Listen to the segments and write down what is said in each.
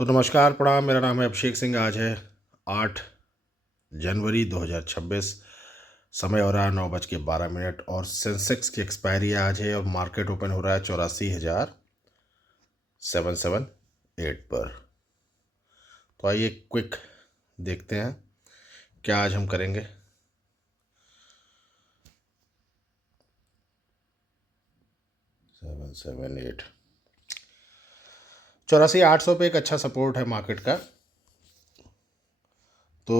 तो नमस्कार, प्रणाम। मेरा नाम है अभिषेक सिंह। आज है 8 जनवरी 2026। समय हो रहा है 9:12 और सेंसेक्स की एक्सपायरी आज है और मार्केट ओपन हो रहा है 84,778 पर। तो आइए क्विक देखते हैं क्या आज हम करेंगे। सेवन सेवन एट 84,800 पे एक अच्छा सपोर्ट है मार्केट का। तो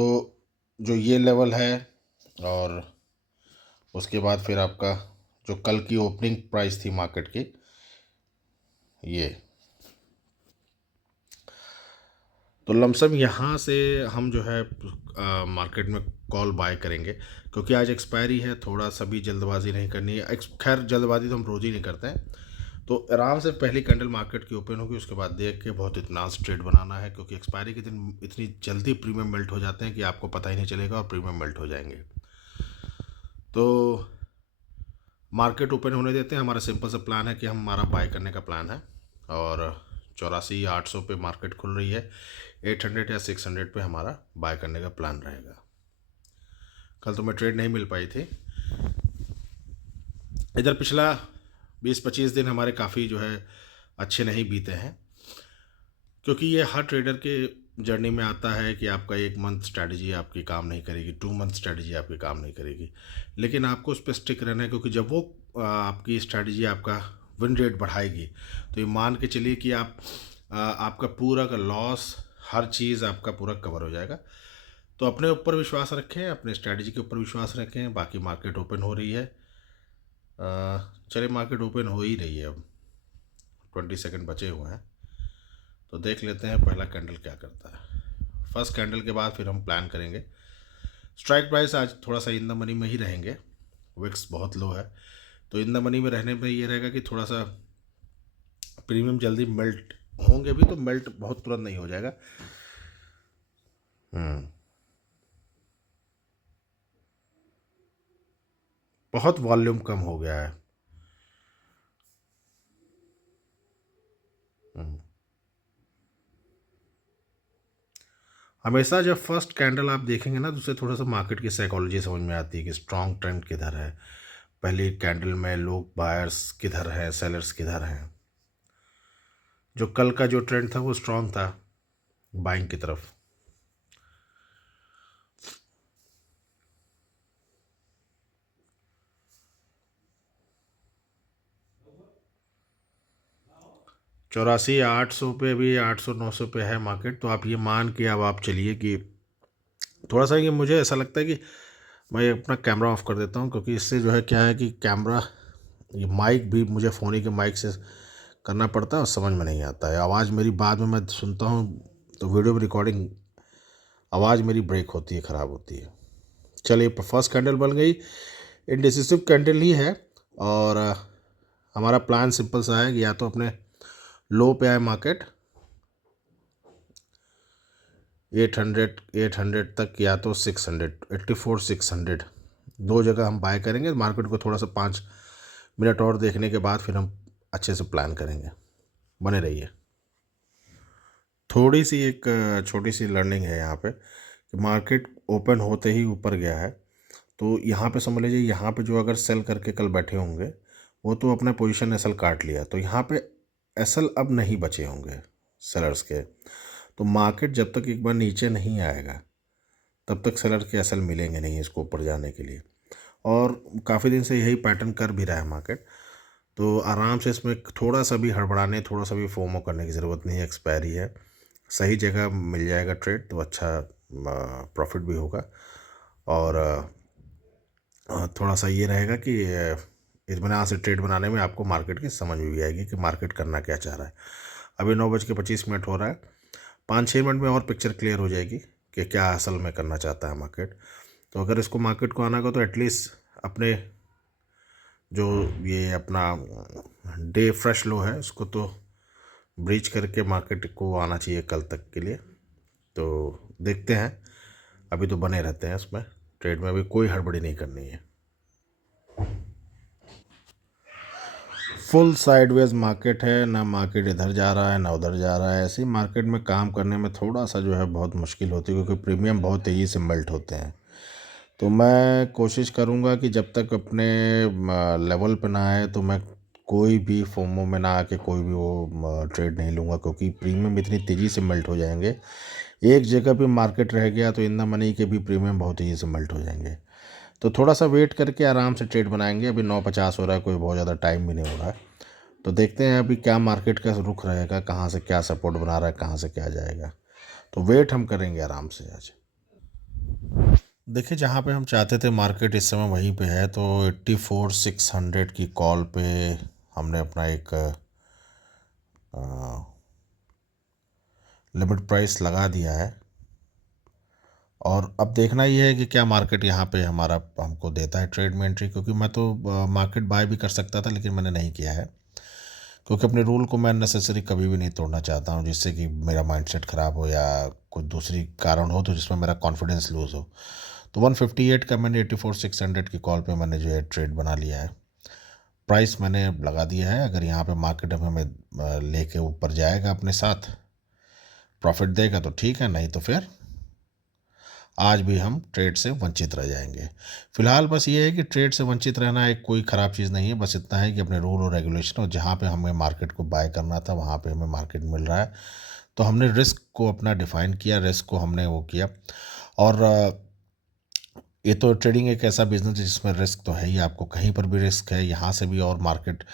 जो ये लेवल है और उसके बाद फिर आपका जो कल की ओपनिंग प्राइस थी मार्केट की, ये तो लमसम यहाँ से हम जो है मार्केट में कॉल बाय करेंगे, क्योंकि आज एक्सपायरी है। थोड़ा सा भी जल्दबाजी नहीं करनी है। खैर, जल्दबाजी तो हम रोज़ ही नहीं करते हैं। तो आराम से पहली कैंडल मार्केट की ओपन होगी, उसके बाद देख के बहुत इत्मीनान से ट्रेड बनाना है, क्योंकि एक्सपायरी के दिन इतनी जल्दी प्रीमियम मेल्ट हो जाते हैं कि आपको पता ही नहीं चलेगा और प्रीमियम मेल्ट हो जाएंगे। तो मार्केट ओपन होने देते हैं। हमारा सिंपल सा प्लान है कि हमारा बाय करने का प्लान है और 84,800 पे मार्केट खुल रही है। 800 या 600 पे हमारा बाय करने का प्लान रहेगा। कल तो मैं ट्रेड नहीं मिल पाई थी। इधर पिछला 20-25 दिन हमारे काफ़ी जो है अच्छे नहीं बीते हैं, क्योंकि ये हर ट्रेडर के जर्नी में आता है कि आपका 1 मंथ स्ट्रैटेजी आपकी काम नहीं करेगी, 2 मंथ स्ट्रैटेजी आपकी काम नहीं करेगी, लेकिन आपको उस पर स्टिक रहना है। क्योंकि जब वो आपकी स्ट्रैटेजी आपका विन रेट बढ़ाएगी, तो ये मान के चलिए कि आपका पूरा का लॉस, हर चीज़ आपका पूरा कवर हो जाएगा। तो अपने ऊपर विश्वास रखें, अपने स्ट्रैटेजी के ऊपर विश्वास रखें। बाकी मार्केट ओपन हो रही है। चलिए, मार्केट ओपन हो ही रही है। अब 20 सेकंड बचे हुए हैं, तो देख लेते हैं पहला कैंडल क्या करता है। फर्स्ट कैंडल के बाद फिर हम प्लान करेंगे। स्ट्राइक प्राइस आज थोड़ा सा इन द मनी में ही रहेंगे। विक्स बहुत लो है, तो इन द मनी में रहने में ये रहेगा कि थोड़ा सा प्रीमियम जल्दी मेल्ट होंगे भी, तो मेल्ट बहुत तुरंत नहीं हो जाएगा। बहुत वॉल्यूम कम हो गया है। हमेशा जब फर्स्ट कैंडल आप देखेंगे ना, तो उससे थोड़ा सा मार्केट की साइकोलॉजी समझ में आती है कि स्ट्रॉन्ग ट्रेंड किधर है। पहली कैंडल में लोग बायर्स किधर हैं, सेलर्स किधर हैं। जो कल का जो ट्रेंड था वो स्ट्रॉन्ग था बाइंग की तरफ। चौरासी 800 पे भी, 800-900 पे है मार्केट। तो आप ये मान के अब आप चलिए कि थोड़ा सा ये मुझे ऐसा लगता है कि मैं अपना कैमरा ऑफ कर देता हूँ, क्योंकि इससे जो है क्या है कि कैमरा, ये माइक भी मुझे फ़ोन ही के माइक से करना पड़ता है और समझ में नहीं आता है। आवाज़ मेरी बाद में मैं सुनता हूँ, तो वीडियो में रिकॉर्डिंग आवाज़ मेरी ब्रेक होती है, ख़राब होती है। चलिए, फर्स्ट कैंडल बन गई, इंडिसिसिव कैंडल ही है। और हमारा प्लान सिंपल सा है कि या तो अपने लो पे आए मार्केट 800 तक, या तो 600, 84,600, दो जगह हम बाय करेंगे। मार्केट को थोड़ा सा 5 मिनट और देखने के बाद फिर हम अच्छे से प्लान करेंगे। बने रहिए। थोड़ी सी एक छोटी सी लर्निंग है यहाँ पे कि मार्केट ओपन होते ही ऊपर गया है, तो यहाँ पे समझ लीजिए, यहाँ पे जो अगर सेल करके कल बैठे होंगे, वो तो अपना पोजीशन एसएल काट लिया। तो यहाँ पे एसएल अब नहीं बचे होंगे सेलर्स के। तो मार्केट जब तक एक बार नीचे नहीं आएगा, तब तक सेलर के एसएल मिलेंगे नहीं इसको ऊपर जाने के लिए। और काफ़ी दिन से यही पैटर्न कर भी रहा है मार्केट। तो आराम से इसमें थोड़ा सा भी हड़बड़ाने, थोड़ा सा भी फोमो करने की ज़रूरत नहीं है। एक्सपायरी है, सही जगह मिल जाएगा ट्रेड, तो अच्छा प्रॉफिट भी होगा। और थोड़ा सा ये रहेगा कि इत्मीनान से ट्रेड बनाने में आपको मार्केट की समझ भी आएगी कि मार्केट करना क्या चाह रहा है। अभी 9:25 हो रहा है। 5-6 मिनट में और पिक्चर क्लियर हो जाएगी कि क्या असल में करना चाहता है मार्केट। तो अगर इसको मार्केट को आना होगा, तो एटलीस्ट अपने जो ये अपना डे फ्रेश लो है, उसको तो ब्रीच करके मार्केट को आना चाहिए कल तक के लिए। तो देखते हैं, अभी तो बने रहते हैं इसमें ट्रेड में, अभी कोई हड़बड़ी नहीं करनी है। फुल साइडवेज मार्केट है, ना मार्केट इधर जा रहा है ना उधर जा रहा है। ऐसी मार्केट में काम करने में थोड़ा सा जो है बहुत मुश्किल होती है, क्योंकि प्रीमियम बहुत तेज़ी से मेल्ट होते हैं। तो मैं कोशिश करूँगा कि जब तक अपने लेवल पे ना आए तो मैं कोई भी फोमो में ना आके कोई भी वो ट्रेड नहीं लूँगा, क्योंकि प्रीमियम इतनी तेज़ी से मेल्ट हो जाएंगे। एक जगह पे मार्केट रह गया तो इन द मनी के भी प्रीमियम बहुत तेज़ी से मेल्ट हो जाएंगे। तो थोड़ा सा वेट करके आराम से ट्रेड बनाएंगे। अभी 9:50 हो रहा है, कोई बहुत ज़्यादा टाइम भी नहीं हो रहा है। तो देखते हैं अभी क्या मार्केट का रुख रहेगा, कहाँ से क्या सपोर्ट बना रहा है, कहाँ से क्या जाएगा। तो वेट हम करेंगे आराम से आज। देखिए, जहाँ पे हम चाहते थे मार्केट इस समय वहीं पे है। तो 84,600 की कॉल पे हमने अपना एक लिमिट प्राइस लगा दिया है, और अब देखना ये है कि क्या मार्केट यहाँ पे हमारा हमको देता है ट्रेड में एंट्री। क्योंकि मैं तो मार्केट बाय भी कर सकता था, लेकिन मैंने नहीं किया है, क्योंकि अपने रूल को मैं नेसेसरी कभी भी नहीं तोड़ना चाहता हूँ, जिससे कि मेरा माइंडसेट ख़राब हो या कुछ दूसरी कारण हो तो जिसमें मेरा कॉन्फिडेंस लूज़ हो। तो 158 का मैंने 84,600 की कॉल पे मैंने जो है ट्रेड बना लिया है। प्राइस मैंने लगा दिया है। अगर यहाँ पे मार्केट हमें लेके ऊपर जाएगा, अपने साथ प्रॉफिट देगा तो ठीक है, नहीं तो फिर आज भी हम ट्रेड से वंचित रह जाएंगे। फिलहाल बस ये है कि ट्रेड से वंचित रहना एक कोई ख़राब चीज़ नहीं है। बस इतना है कि अपने रूल और रेगुलेशन, और जहाँ पे हमें मार्केट को बाय करना था वहाँ पे हमें मार्केट मिल रहा है, तो हमने रिस्क को अपना डिफ़ाइन किया, रिस्क को हमने वो किया। और ये तो ट्रेडिंग एक ऐसा बिजनेस है जिसमें रिस्क तो है ही, आपको कहीं पर भी रिस्क है, यहाँ से भी, और मार्केट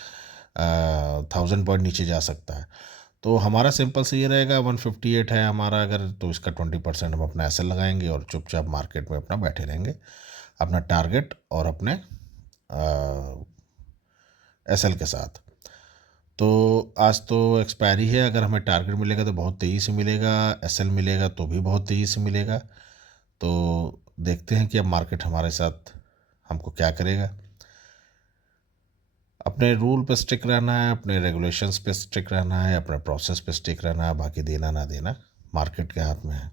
1000 पॉइंट नीचे जा सकता है। तो हमारा सिंपल से ये रहेगा, 158 है हमारा अगर, तो इसका 20% हम अपना एसएल लगाएंगे और चुपचाप मार्केट में अपना बैठे रहेंगे, अपना टारगेट और अपने एसएल के साथ। तो आज तो एक्सपायरी है, अगर हमें टारगेट मिलेगा तो बहुत तेज़ी से मिलेगा, एसएल मिलेगा तो भी बहुत तेज़ी से मिलेगा। तो देखते हैं कि अब मार्केट हमारे साथ हमको क्या करेगा। अपने रूल पे स्टिक रहना है, अपने रेगुलेशंस पे स्टिक रहना है, अपने प्रोसेस पे स्टिक रहना है, बाकी देना ना देना मार्केट के हाथ में है।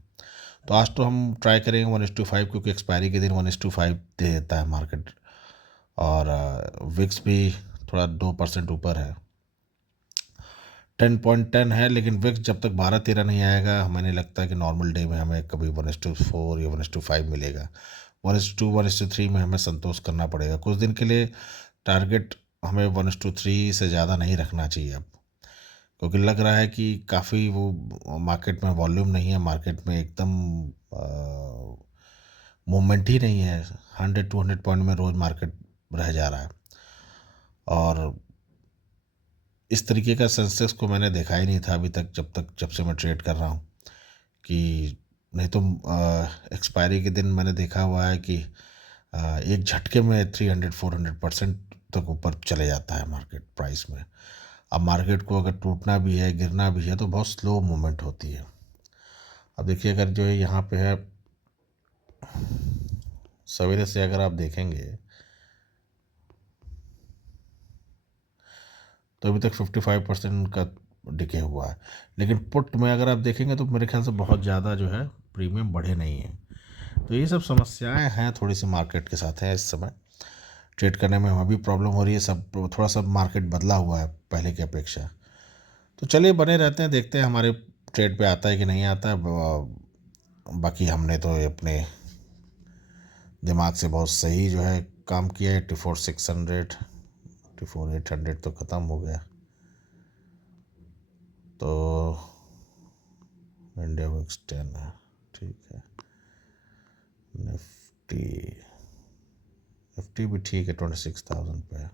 तो आज तो हम ट्राई करेंगे 1:5, क्योंकि एक्सपायरी के दिन 1:5 दे देता है मार्केट। और विक्स भी थोड़ा 2% ऊपर है, 10.10 है। लेकिन विक्स जब तक 12-13 नहीं आएगा, हमें नहीं लगता कि नॉर्मल डे में हमें कभी 1:4 या 1:5 मिलेगा। 1:2 1:3 में हमें संतोष करना पड़ेगा कुछ दिन के लिए। टारगेट हमें 1:3 से ज़्यादा नहीं रखना चाहिए अब, क्योंकि लग रहा है कि काफ़ी वो मार्केट में वॉल्यूम नहीं है, मार्केट में एकदम मूवमेंट ही नहीं है। 100-200 पॉइंट में रोज़ मार्केट रह जा रहा है। और इस तरीके का सेंसेक्स को मैंने देखा ही नहीं था अभी तक, जब से मैं ट्रेड कर रहा हूँ। कि नहीं तो एक्सपायरी के दिन मैंने देखा हुआ है कि एक झटके में 300-400% तक ऊपर चले जाता है मार्केट प्राइस में। अब मार्केट को अगर टूटना भी है, गिरना भी है, तो बहुत स्लो मूवमेंट होती है। अब देखिए, अगर जो है यहाँ पे है, सवेरे से अगर आप देखेंगे तो अभी तक 55% का डिके हुआ है। लेकिन पुट में अगर आप देखेंगे तो मेरे ख्याल से बहुत ज़्यादा जो है प्रीमियम बढ़े नहीं हैं। तो ये सब समस्याएं हैं, थोड़ी सी मार्केट के साथ है इस समय। ट्रेड करने में हमें भी प्रॉब्लम हो रही है, सब थोड़ा सा मार्केट बदला हुआ है पहले की अपेक्षा। तो चलिए बने रहते हैं, देखते हैं हमारे ट्रेड पे आता है कि नहीं आता है। बाकी हमने तो अपने दिमाग से बहुत सही जो है काम किया है। 84,600, 84,800 तो ख़त्म हो गया। तो इंडिया बुक्स 10 है, ठीक है। निफ्टी, निफ्टी भी ठीक है, 26,000 पे है।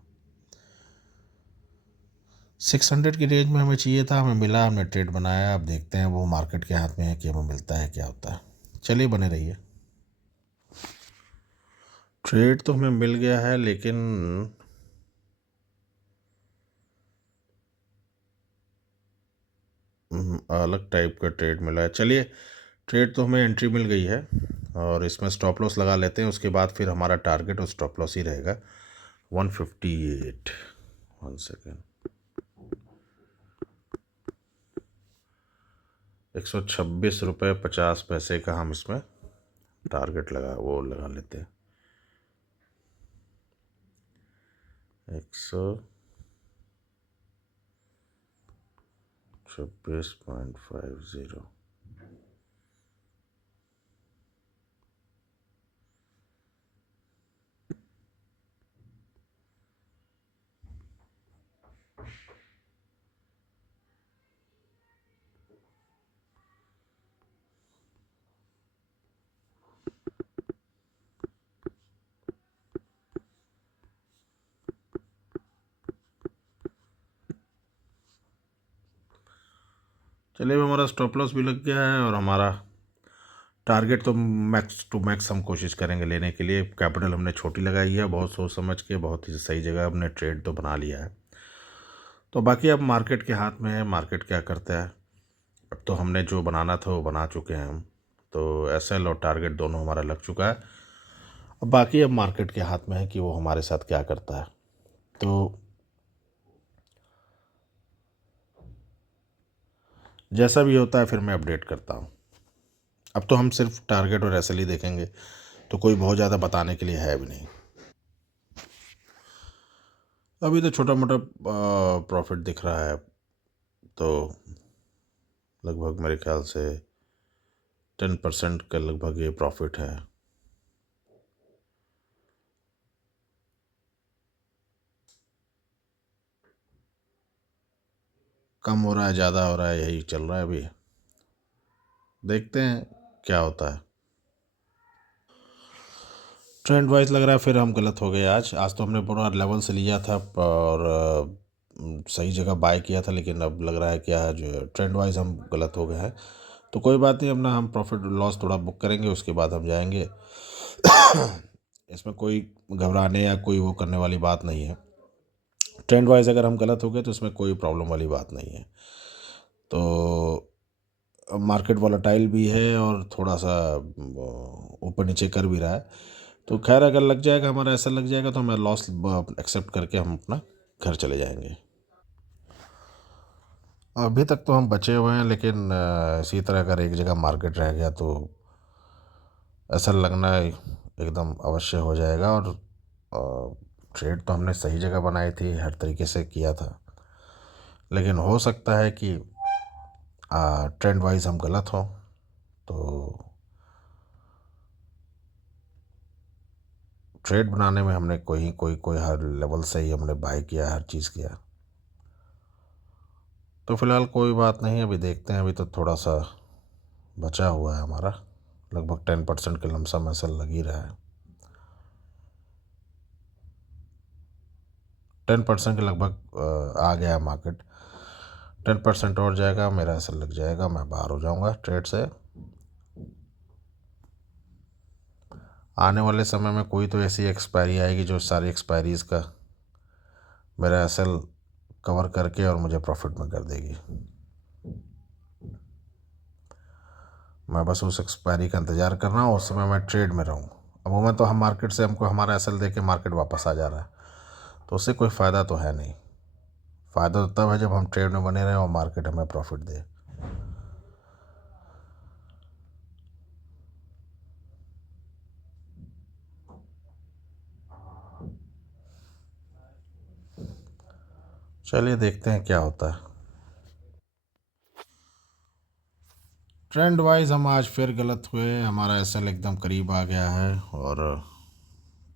600 की रेंज में हमें चाहिए था, हमें मिला, हमने ट्रेड बनाया। अब देखते हैं वो मार्केट के हाथ में है कि हमें मिलता है क्या होता है। चलिए बने रहिए। ट्रेड तो हमें मिल गया है, लेकिन अलग टाइप का ट्रेड मिला है। चलिए, ट्रेड तो हमें एंट्री मिल गई है, और इसमें स्टॉप लॉस लगा लेते हैं। उसके बाद फिर हमारा टारगेट और स्टॉप लॉस ही रहेगा 158। 1 सेकेंड, 126 रुपये 50 पैसे का हम इसमें टारगेट लगा लेते हैं। 100 26.50। चलिए, अब हमारा स्टॉप लॉस भी लग गया है और हमारा टारगेट तो मैक्स टू मैक्स हम कोशिश करेंगे लेने के लिए। कैपिटल हमने छोटी लगाई है, बहुत सोच समझ के, बहुत ही सही जगह हमने ट्रेड तो बना लिया है। तो बाकी अब मार्केट के हाथ में है, मार्केट क्या करता है। अब तो हमने जो बनाना था वो बना चुके हैं हम। तो एसएल और टारगेट दोनों हमारा लग चुका है। अब बाकी अब मार्केट के हाथ में है कि वो हमारे साथ क्या करता है। तो जैसा भी होता है फिर मैं अपडेट करता हूँ। अब तो हम सिर्फ टारगेट और एसएल ही देखेंगे, तो कोई बहुत ज़्यादा बताने के लिए है भी नहीं। अभी तो छोटा मोटा प्रॉफिट दिख रहा है, तो लगभग मेरे ख्याल से 10% का लगभग ये प्रॉफिट है। कम हो रहा है, ज़्यादा हो रहा है, यही चल रहा है अभी। देखते हैं क्या होता है। ट्रेंड वाइज लग रहा है फिर हम गलत हो गए आज। आज तो हमने पूरा लेवल से लिया था और सही जगह बाय किया था, लेकिन अब लग रहा है कि आज ट्रेंड वाइज हम गलत हो गए हैं। तो कोई बात नहीं, अपना हम प्रॉफिट लॉस थोड़ा बुक करेंगे, उसके बाद हम जाएंगे। इसमें कोई घबराने या कोई वो करने वाली बात नहीं है। ट्रेंड वाइज अगर हम गलत हो गए तो इसमें कोई प्रॉब्लम वाली बात नहीं है। तो मार्केट वॉलेटाइल भी है और थोड़ा सा ऊपर नीचे कर भी रहा है। तो खैर, अगर लग जाएगा हमारा, ऐसा लग जाएगा तो हमें लॉस एक्सेप्ट करके हम अपना घर चले जाएंगे। अभी तक तो हम बचे हुए हैं, लेकिन इसी तरह अगर एक जगह मार्केट रह गया तो ऐसा लगना एकदम अवश्य हो जाएगा। और ट्रेड तो हमने सही जगह बनाई थी, हर तरीके से किया था, लेकिन हो सकता है कि ट्रेंड वाइज हम गलत हों। तो ट्रेड बनाने में हमने कोई कोई कोई हर लेवल से ही हमने बाय किया, हर चीज़ किया। तो फिलहाल कोई बात नहीं, अभी देखते हैं। अभी तो थोड़ा सा बचा हुआ है हमारा, लगभग 10% के लमसम ऐसा लग ही रहा है। 10% के लगभग आ गया है मार्केट। 10% और जाएगा, मेरा ऐसा लग जाएगा, मैं बाहर हो जाऊंगा ट्रेड से। आने वाले समय में कोई तो ऐसी एक्सपायरी आएगी जो सारी एक्सपायरीज़ का मेरा एसएल कवर करके और मुझे प्रॉफिट में कर देगी। मैं बस उस एक्सपायरी का इंतज़ार कर रहा हूँ, उस समय मैं ट्रेड में रहूँ। अमूमन तो हम मार्केट से, हमको हमारा एसएल दे के मार्केट वापस आ जा रहा है, तो उससे कोई फ़ायदा तो है नहीं। फ़ायदा तो तब है जब हम ट्रेड में बने रहें और मार्केट हमें प्रॉफिट दे। चलिए देखते हैं क्या होता है। ट्रेंड वाइज हम आज फिर गलत हुए, हमारा एसएल एकदम करीब आ गया है और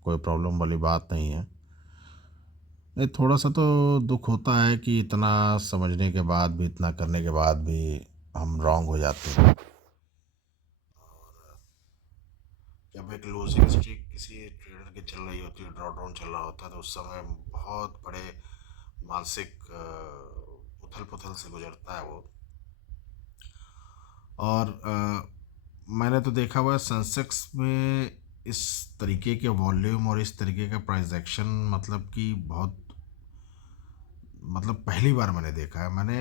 कोई प्रॉब्लम वाली बात नहीं है। नहीं, थोड़ा सा तो दुख होता है कि इतना समझने के बाद भी, इतना करने के बाद भी हम रॉन्ग हो जाते हैं। जब एक लूजिंग स्ट्रीक किसी ट्रेडर की चल रही होती है, ड्रॉडाउन चल रहा होता है, तो उस समय बहुत बड़े मानसिक उथल पुथल से गुजरता है वो। और मैंने तो देखा हुआ है सेंसेक्स में इस तरीके के वॉल्यूम और इस तरीके का प्राइस एक्शन, मतलब कि बहुत, मतलब पहली बार मैंने देखा है। मैंने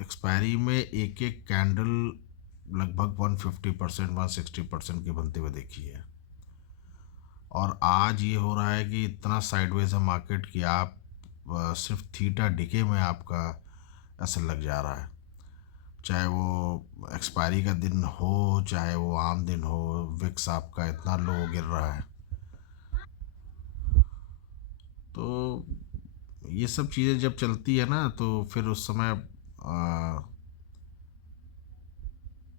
एक्सपायरी में एक एक कैंडल लगभग 150%, 160% की बनते हुए देखी है। और आज ये हो रहा है कि इतना साइडवेज है मार्केट कि आप सिर्फ थीटा डिके में आपका असर लग जा रहा है। चाहे वो एक्सपायरी का दिन हो, चाहे वो आम दिन हो, विक्स आपका इतना लो गिर रहा है। तो ये सब चीज़ें जब चलती है ना, तो फिर उस समय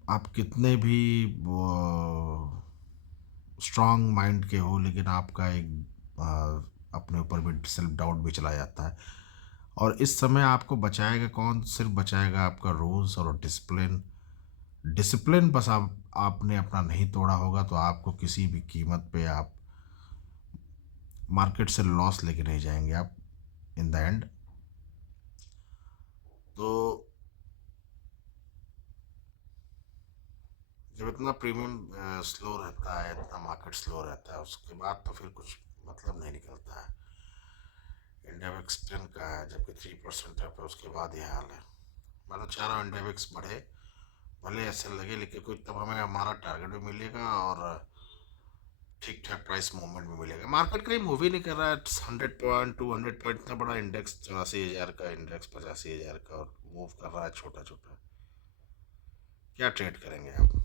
आप कितने भी स्ट्रांग माइंड के हो, लेकिन आपका एक अपने ऊपर भी सेल्फ डाउट भी चला जाता है। और इस समय आपको बचाएगा कौन? सिर्फ बचाएगा आपका रूल्स और डिसिप्लिन। डिसिप्लिन बस आपने अपना नहीं तोड़ा होगा तो आपको किसी भी कीमत पे आप मार्केट से लॉस लेके नहीं जाएंगे आप इन द एंड। तो जब इतना प्रीमियम स्लो रहता है, इतना मार्केट स्लो रहता है, उसके बाद तो फिर कुछ मतलब नहीं निकलता है। इंडिया विक्स 10 का है जबकि 3% है, पे उसके बाद ये हाल है। मैं तो चाह रहा हूँ इंडिया विक्स बढ़े, भले ऐसे लगे, लेकिन कोई तब हमें हमारा टारगेट भी मिलेगा और ठीक ठाक प्राइस मूवमेंट भी मिलेगा। मार्केट कहीं मूव ही नहीं कर रहा है। 100 पॉइंट 200 पॉइंट इतना बड़ा इंडेक्स, 84,000 का इंडेक्स, 85,000 का, और मूव कर रहा है छोटा छोटा। क्या ट्रेड करेंगे आप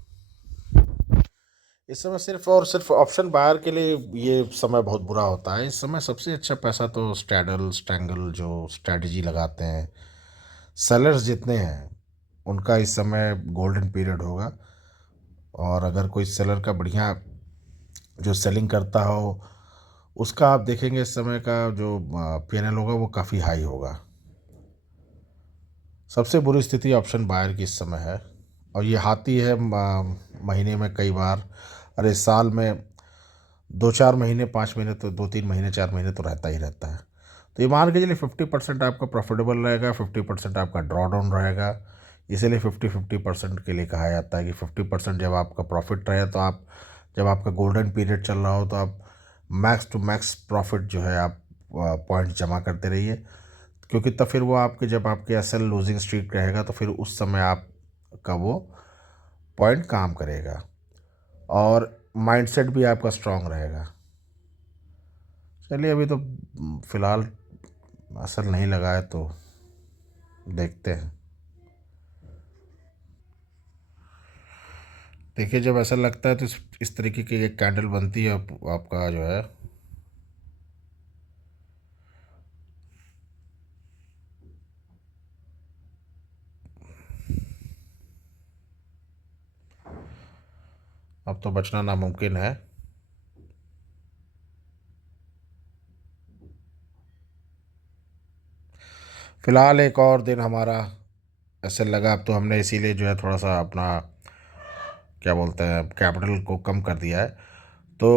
इस समय? सिर्फ और सिर्फ ऑप्शन बायर के लिए ये समय बहुत बुरा होता है। इस समय सबसे अच्छा पैसा तो स्ट्रैडल स्ट्रैंगल जो स्ट्रैटेजी लगाते हैं सेलर्स जितने हैं, उनका इस समय गोल्डन पीरियड होगा। और अगर कोई सेलर का बढ़िया जो सेलिंग करता हो, उसका आप देखेंगे इस समय का जो पीएनएल होगा वो काफ़ी हाई होगा। सबसे बुरी स्थिति ऑप्शन बायर की इस समय है, और ये आती है महीने में कई बार। अरे साल में 2-4 महीने, 5 महीने, तो 2-3 महीने, 4 महीने तो रहता ही रहता है। तो ये मान के चलिए 50% आपका प्रॉफिटेबल रहेगा, 50% आपका ड्रॉ डाउन रहेगा। इसीलिए 50-50% के लिए कहा जाता है कि 50% जब आपका प्रॉफिट रहे तो आप, जब आपका गोल्डन पीरियड चल रहा हो तो आप मैक्स टू मैक्स प्रॉफिट जो है आप पॉइंट जमा करते रहिए। क्योंकि तब फिर वो आपके, जब आपके एसएल लूजिंग स्ट्रीक रहेगा तो फिर उस समय आपका वो पॉइंट काम करेगा, और माइंडसेट भी आपका स्ट्रांग रहेगा। चलिए, अभी तो फिलहाल असर नहीं लगा है तो देखते हैं। देखिए, जब ऐसा लगता है तो इस तरीके की एक कैंडल बनती है आपका जो है। अब तो बचना नामुमकिन है। फिलहाल एक और दिन हमारा ऐसे लगा। अब तो हमने इसीलिए जो है थोड़ा सा अपना क्या बोलते हैं कैपिटल को कम कर दिया है। तो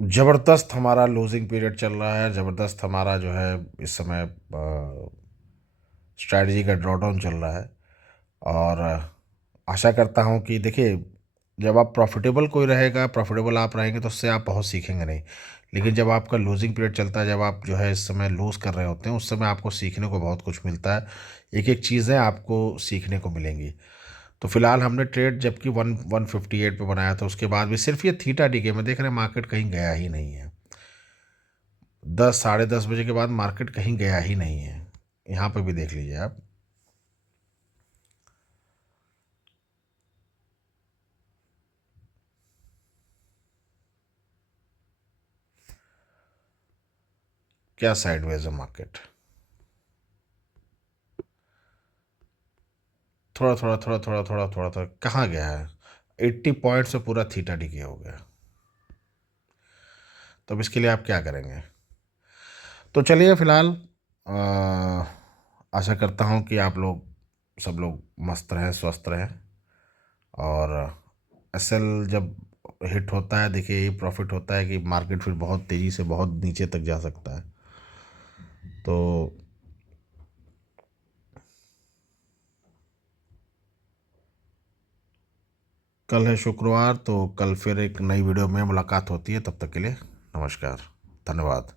ज़बरदस्त हमारा लूजिंग पीरियड चल रहा है, ज़बरदस्त हमारा जो है इस समय स्ट्रैटेजी का ड्रॉडाउन चल रहा है। और आशा करता हूँ कि देखिए, जब आप प्रॉफिटेबल कोई रहेगा, प्रॉफिटेबल आप रहेंगे तो उससे आप बहुत सीखेंगे नहीं। लेकिन जब आपका लूजिंग पीरियड चलता है, जब आप जो है इस समय लूज़ कर रहे होते हैं, उस समय आपको सीखने को बहुत कुछ मिलता है। एक एक चीज़ें आपको सीखने को मिलेंगी। तो फिलहाल हमने ट्रेड जबकि 158 पे बनाया था, उसके बाद भी सिर्फ ये थीटा डीके में देख रहे हैं मार्केट कहीं गया ही नहीं है। 10 साढ़े 10 बजे के बाद मार्केट कहीं गया ही नहीं है। यहाँ पे भी देख लीजिए आप। क्या साइडवेज है मार्केट। थोड़ा थोड़ा थोड़ा थोड़ा थोड़ा थोड़ा थोड़ा कहाँ गया है? 80 पॉइंट से पूरा थीटा डीके हो गया। तो अब इसके लिए आप क्या करेंगे? तो चलिए फिलहाल आशा करता हूँ कि आप लोग, सब लोग मस्त रहें, स्वस्थ रहें। और एसएल जब हिट होता है, देखिए यही प्रॉफिट होता है कि मार्केट फिर बहुत तेज़ी से बहुत नीचे तक जा सकता है। तो कल है शुक्रवार, तो कल फिर एक नई वीडियो में मुलाकात होती है। तब तक के लिए नमस्कार, धन्यवाद।